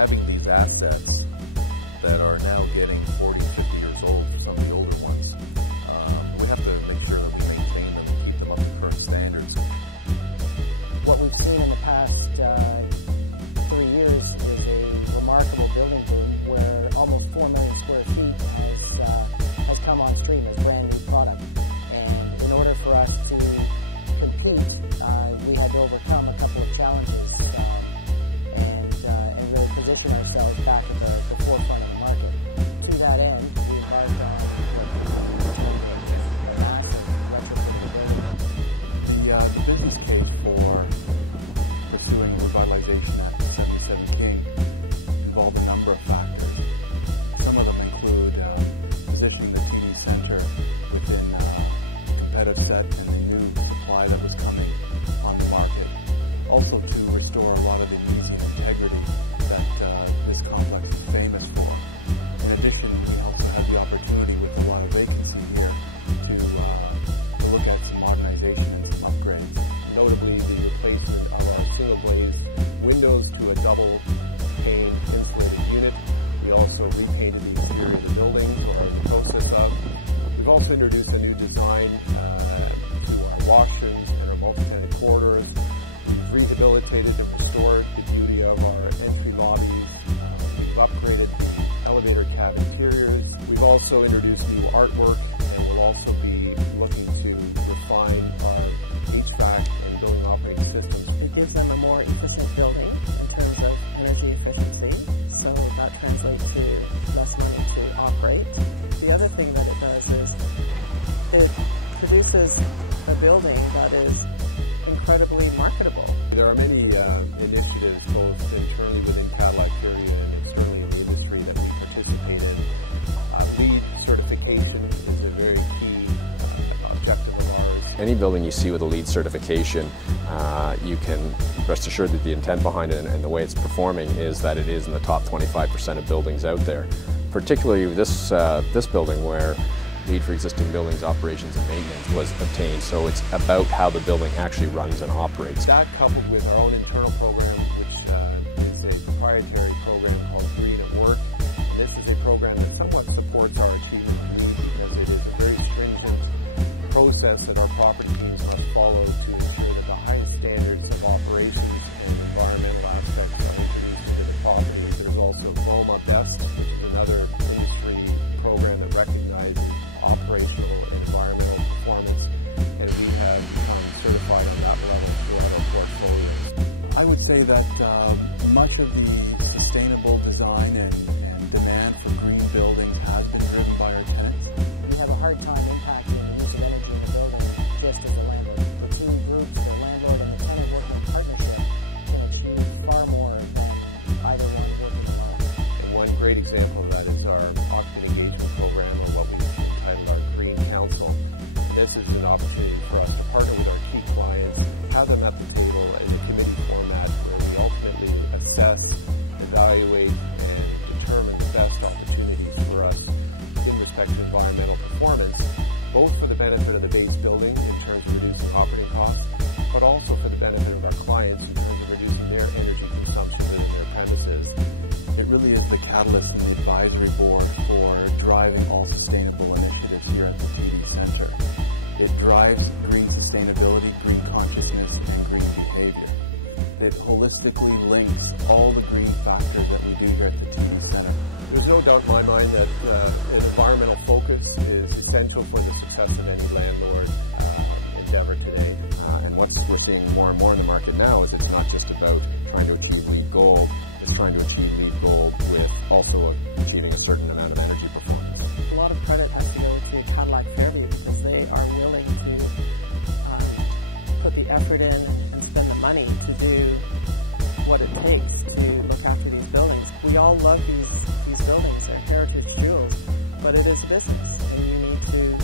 having these assets that are now getting 40, 50 years old, some of the older ones, we have to make sure that we maintain them and keep them up to current standards. What we've seen in the past 3 years is a remarkable building boom where almost 4 million square feet has come on stream as brand new product. And in order for us to compete, we had to overcome a couple of challenges and really position ourselves back at the forefront of the market. To that end, we embarked on the business case for pursuing revitalization at 77 King involved a number of factors. Some of them include positioning the TD Centre within a competitive set and the new supply that was coming on the market. Also to restore a lot of the ease and integrity that this complex is famous for. In addition, we also have the opportunity with a lot of vacancy here to look at some modernization and some upgrades. Notably the replacement of our single glaze windows to a double pane insulated unit. We also repainted the exterior of the building, so we're in the process of. We've also introduced a new design to our washrooms and our multi-tenant corridors. We've rehabilitated and restored the beauty of our entry lobbies. We've upgraded the elevator cab interiors. We've also introduced new artwork, and we'll also be looking to refine our HVAC and building operating systems. It gives them a more efficient building in terms of energy efficiency, so that translates to less money to operate. The other thing that it does is it produces a building that is incredibly marketable. There are many initiatives both internally within Cadillac area and externally in the industry that we participate in. LEED certification is a very key objective of ours. Any building you see with a LEED certification, you can rest assured that the intent behind it and the way it's performing is that it is in the top 25% of buildings out there. Particularly this building where LEED for existing buildings, operations and maintenance was obtained, so it's about how the building actually runs and operates. That coupled with our own internal program, which is a proprietary program called Green at Work. And this is a program that somewhat supports our achievement needs because it is a very stringent process that our property teams must follow to ensure that the highest standards of operations and environmental aspects are introduced into the property. There's also BOMA BEST, which is another industry program that recognizes operational and environmental performance, and we have become certified on that level throughout our portfolio. I would say that much of the sustainable design and demand for green buildings has been driven by our tenants. We have a hard time impacting the use of energy in the building just as a landlord. The two groups, the landlord and the tenant working in partnership, can achieve far more than either one building alone. And one great example of that is our occupant engagement program, or what we entitled our Green Council. This is an opportunity for us to partner with our key clients, have them at the table in a committee format where we ultimately assess, evaluate, and determine the best opportunities for us in respect to environmental performance, both for the benefit of the base building in terms of reducing operating costs, but also for the benefit of our clients in terms of reducing their energy consumption within their premises. It really is the catalyst and the advisory board for driving all sustainable initiatives here at the TD Centre. It drives green sustainability, green consciousness, and green behavior. It holistically links all the green factors that we do here at the TD Centre. There's no doubt in my mind that the environmental focus is essential for the success of any landlord endeavor today. And what we're seeing more and more in the market now is it's not just about trying to achieve LEED Gold, it's trying to achieve LEED Gold with also achieving a certain amount of energy performance. A lot of credit has to go to Cadillac Fairview because they are willing to put the effort in and spend the money to do what it takes to look after these buildings. We all love these buildings, they're heritage jewels, but it is business, and you need to